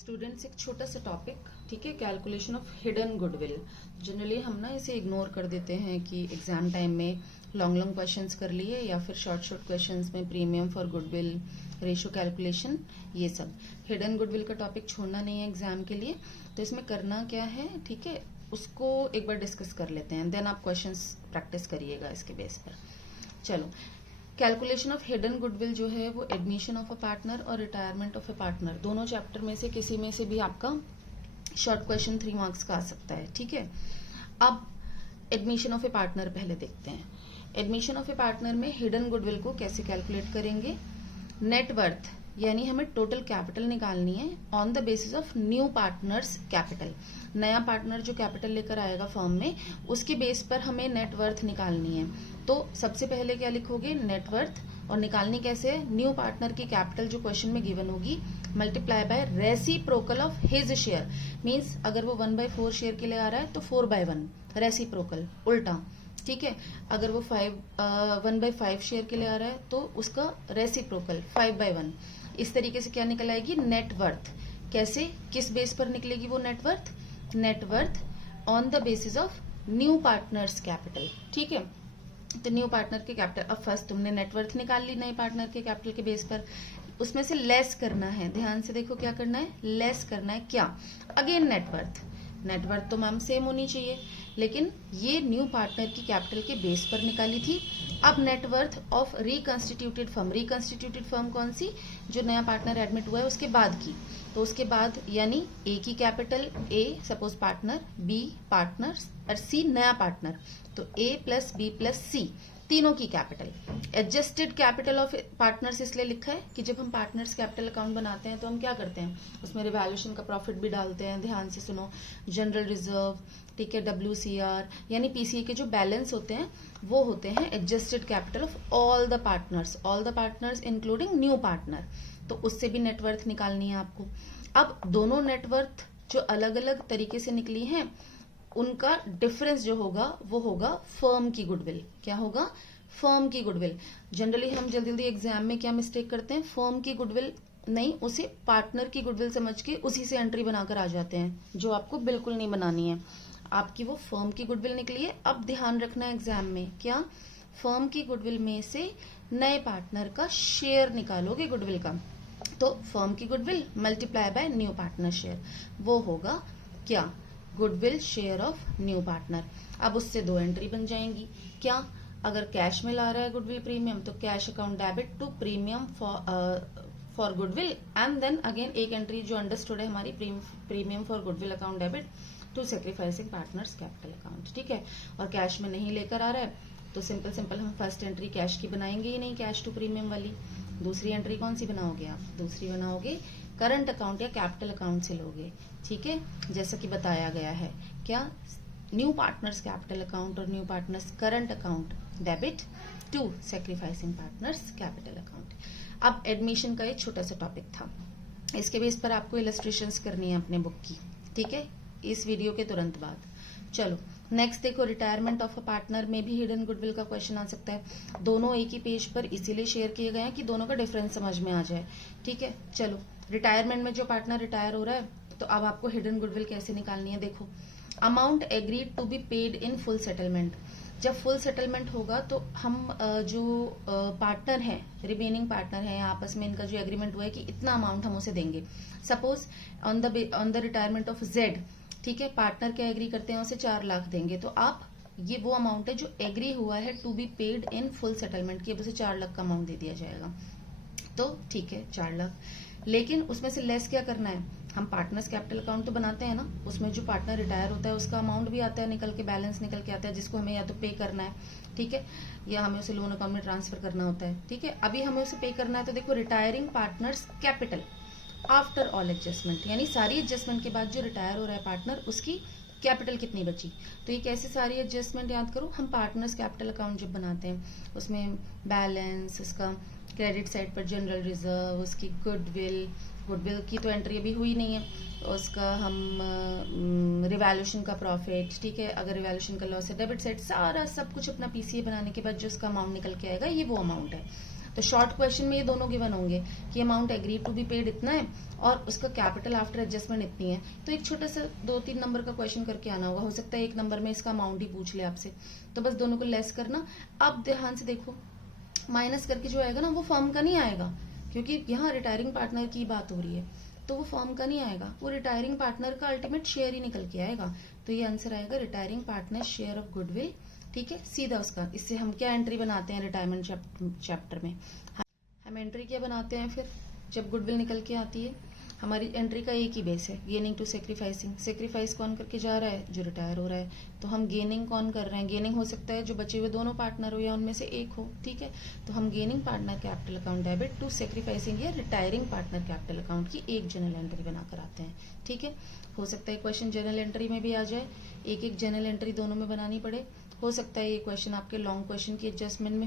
Students एक छोटा सा टॉपिक, ठीक है, calculation of hidden goodwill. Generally हम ना इसे इग्नोर कर देते हैं कि एग्जाम टाइम में लॉन्ग लॉन्ग क्वेश्चंस कर लिए या फिर शॉर्ट शॉर्ट क्वेश्चंस में premium for goodwill, ratio calculation, ये सब। हिडन गुडविल का टॉपिक छोड़ना नहीं है एग्जाम के लिए, तो इसमें करना क्या है, ठीक है, उसको एक बार डिस्कस कर लेते हैं, देन आप क्वेश्चंस प्रैक्टिस करिएगा इसके बेस पर। चलो, कैलकुलेशन ऑफ हिडन गुडविल जो है वो एडमिशन ऑफ अ पार्टनर और रिटायरमेंट ऑफ अ पार्टनर, दोनों चैप्टर में से किसी में से भी आपका शॉर्ट क्वेश्चन 3 मार्क्स का आ सकता है, ठीक है। अब एडमिशन ऑफ ए पार्टनर पहले देखते हैं। एडमिशन ऑफ ए पार्टनर में हिडन गुडविल को कैसे कैलकुलेट करेंगे। नेट वर्थ यानी हमें टोटल कैपिटल निकालनी है on the basis of new partners capital. नया पार्टनर जो कैपिटल लेकर आएगा फर्म में, उसके बेस पर हमें नेट वर्थ निकालनी है। तो सबसे पहले क्या लिखोगे, नेट वर्थ, और निकालनी कैसे है, न्यू पार्टनर की कैपिटल जो क्वेश्चन में गिवन होगी multiply by reciprocal of his share. Means अगर वो 1/4 शेयर के लिए आ रहा है तो 4/1 रेसिप्रोकल, उल्टा, ठीक है। अगर वो 1/5 शेयर के लिए आ रहा है तो उसका रेसिप्रोकल 5/1। इस तरीके से क्या निकल आएगी, नेट वर्थ। कैसे, किस बेस पर निकलेगी वो net worth, net worth on the basis of new partners capital, ठीक है। तो न्यू पार्टनर के कैपिटल, अब फर्स्ट तुमने नेटवर्थ निकाल ली नए पार्टनर के कैपिटल के बेस पर, उसमें से लेस करना है, ध्यान से देखो क्या करना है, लेस करना है क्या, अगेन नेटवर्थ। नेटवर्थ तो मैम सेम होनी चाहिए, लेकिन ये न्यू पार्टनर की कैपिटल के बेस पर निकाली थी। अब नेटवर्थ ऑफ रिकंस्टिट्यूटेड फर्म, रिकंस्टिट्यूटेड फर्म कौन सी, जो नया पार्टनर एडमिट हुआ है उसके बाद की, तो उसके बाद यानी ए की capital, A suppose partner, B partner और सी नया पार्टनर, तो ए प्लस बी प्लस सी तीनों की capital. Adjusted capital of partners इसलिए लिखा है कि जब हम पार्टनर्स कैपिटल अकाउंट बनाते हैं तो हम क्या करते हैं, उसमें रिवैल्यूएशन का प्रॉफिट भी डालते हैं, ध्यान से सुनो, जनरल रिजर्व, ठीक है, WCR यानी PCA के जो बैलेंस होते हैं वो होते हैं adjusted capital of all the partners including new partner. तो उससे भी नेटवर्थ निकालनी है आपको। अब दोनों नेटवर्थ जो अलग अलग तरीके से निकली हैं, उनका डिफरेंस जो होगा वो होगा फर्म की गुडविल। क्या होगा, फर्म की गुडविल। जनरली हम जल्दी जल्दी एग्जाम में क्या मिस्टेक करते हैं, फर्म की गुडविल नहीं, उसे पार्टनर की गुडविल समझ के उसी से एंट्री बनाकर आ जाते हैं, जो आपको बिल्कुल नहीं बनानी है। आपकी वो फर्म की गुडविल निकली है। अब ध्यान रखना है एग्जाम में, क्या, फर्म की गुडविल में से नए पार्टनर का शेयर निकालोगे गुडविल का, तो फर्म की goodwill multiply by new partner share, वो होगा क्या, goodwill share of new partner. अब उससे 2 एंट्री बन जाएंगी। क्या, अगर कैश में ला रहा है गुडविल प्रीमियम तो cash account debit to premium for goodwill, and then again एक एंट्री जो अंडरस्टूड है हमारी, premium for goodwill account debit to sacrificing partners capital account, ठीक है। और कैश में नहीं लेकर आ रहा है तो सिंपल हम फर्स्ट एंट्री कैश की बनाएंगे ही नहीं, कैश टू प्रीमियम वाली। दूसरी एंट्री कौन सी बनाओगे आप, दूसरी बनाओगे करंट अकाउंट या कैपिटल अकाउंट से लोगे, ठीक है, जैसा कि बताया गया है। क्या, न्यू पार्टनर्स कैपिटल अकाउंट और new partners current account debit to sacrificing partners capital account. अब एडमिशन का एक छोटा सा टॉपिक था, इसके बेस पर आपको इलस्ट्रेशंस करनी है अपने बुक की, ठीक है, इस वीडियो के तुरंत बाद। चलो नेक्स्ट देखो, रिटायरमेंट ऑफ अ पार्टनर में भी हिडन गुडविल का क्वेश्चन आ सकता है। दोनों एक ही पेज पर इसीलिए शेयर किए गए हैं कि दोनों का डिफरेंस समझ में आ जाए, ठीक है। चलो, रिटायरमेंट में जो पार्टनर रिटायर हो रहा है, तो अब आपको हिडन गुडविल कैसे निकालनी है, देखो, amount agreed to be paid in full settlement. जब फुल सेटलमेंट होगा तो हम जो पार्टनर है, रिमेनिंग पार्टनर है, आपस में इनका जो एग्रीमेंट हुआ है कि इतना अमाउंट हम उसे देंगे। Suppose on the retirement of Z, ठीक है, पार्टनर क्या एग्री करते हैं, उसे 4 लाख देंगे, तो आप ये वो अमाउंट है जो एग्री हुआ है to be paid in full settlement की, अब उसे 4 लाख का अमाउंट दे दिया जाएगा, तो ठीक है 4 लाख। लेकिन उसमें से लेस क्या करना है, हम पार्टनर्स कैपिटल अकाउंट तो बनाते हैं ना, उसमें जो पार्टनर रिटायर होता है उसका अमाउंट भी आता है निकल के, बैलेंस निकल के आता है, जिसको हमें या तो पे करना है, ठीक है, या हमें उसे लोन अकाउंट में ट्रांसफर करना होता है, ठीक है। अभी हमें उसे पे करना है, तो देखो, retiring partners capital after all adjustment, यानी सारी एडजस्टमेंट के बाद जो रिटायर हो रहा है पार्टनर, उसकी कैपिटल कितनी बची। तो ये कैसे सारी एडजस्टमेंट याद करो, हम पार्टनर्स कैपिटल अकाउंट जब बनाते हैं उसमें बैलेंस, उसका क्रेडिट साइड पर जनरल रिजर्व, उसकी गुडविल की तो एंट्री अभी हुई नहीं है, उसका हम रिवैल्यूएशन का प्रॉफिट, ठीक है, अगर रिवैल्यूएशन का लॉस है, डेबिट साइड सारा सब कुछ अपना PCA बनाने के बाद जो उसका अमाउंट निकल के आएगा, ये वो अमाउंट है। तो शॉर्ट क्वेश्चन में ये दोनों गिवन होंगे कि amount agree to be paid इतना है और उसका कैपिटल आफ्टर एडजस्टमेंट इतनी है। तो एक छोटा सा 2-3 नंबर का क्वेश्चन करके आना होगा, हो सकता है एक नंबर में इसका अमाउंट ही पूछ ले आपसे, तो बस दोनों को लेस करना। अब ध्यान से देखो, माइनस करके जो आएगा ना वो फर्म का नहीं आएगा, क्योंकि यहाँ रिटायरिंग पार्टनर की बात हो रही है, तो वो फर्म का नहीं आएगा, वो रिटायरिंग पार्टनर का अल्टीमेट शेयर ही निकल के आएगा। तो ये आंसर आएगा retiring partner share of goodwill. ठीक है, सीधा उसका। इससे हम क्या एंट्री बनाते हैं रिटायरमेंट चैप्टर में, हम एंट्री क्या बनाते हैं फिर जब गुडविल निकल के आती है, हमारी एंट्री का एक ही बेस है, गेनिंग टू सेक्रीफाइसिंग। सेक्रीफाइस कौन करके जा रहा है, जो रिटायर हो रहा है, तो हम गेनिंग कौन कर रहे हैं, गेनिंग हो सकता है जो बचे हुए दोनों पार्टनर हो या उनमें से एक हो। ठीक है, तो हम gaining partner capital account debit to sacrificing या रिटायरिंग पार्टनर कैपिटल अकाउंट की एक जनरल एंट्री बनाकर आते हैं। ठीक है, हो सकता है क्वेश्चन जनरल एंट्री में भी आ जाए, एक एक जनरल एंट्री दोनों में बनानी पड़े। हो सकता है ये क्वेश्चन आपके लॉन्ग क्वेश्चन की एडजस्टमेंट में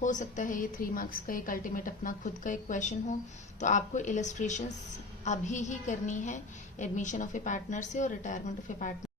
हो सकता है ये 3 मार्क्स का एक अल्टीमेट अपना खुद का एक क्वेश्चन हो। तो आपको इलस्ट्रेशंस अभी ही करनी है एडमिशन ऑफ ए पार्टनर से और रिटायरमेंट ऑफ ए पार्टनर